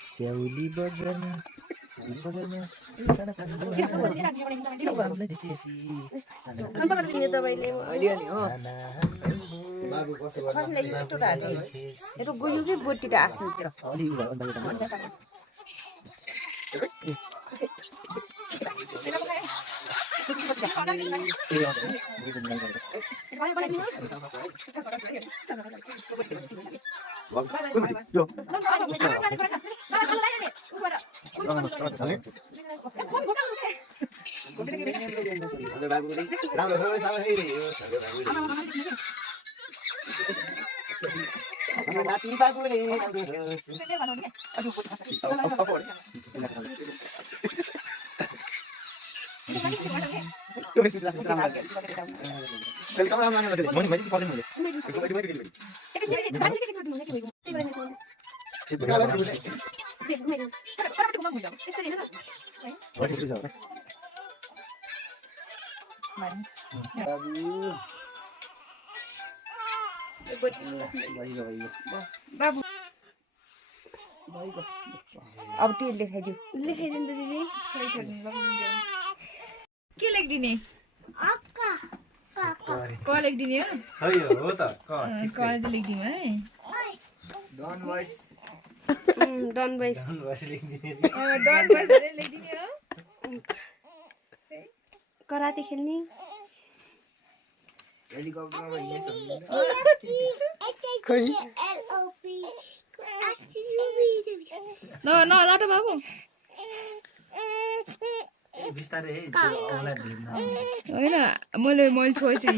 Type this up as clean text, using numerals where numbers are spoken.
स्याउली बजारमा बाबु अब त्यो लेखाइदिउ लेखाइदिनु त दिदी के लेखिदिने क लेखिदिने हो सही हो त क चाहिँ लेखिदिउँ है डन भोइस डन बाइस लेखिदिने डन भोइस भनेर लेखिदिने हो कराते खेल्ने हेलिकप्टरमा हिँड्ने न लाटो बाबु बिस्तारै है औलाद भिड्न होइन मैले छोइछु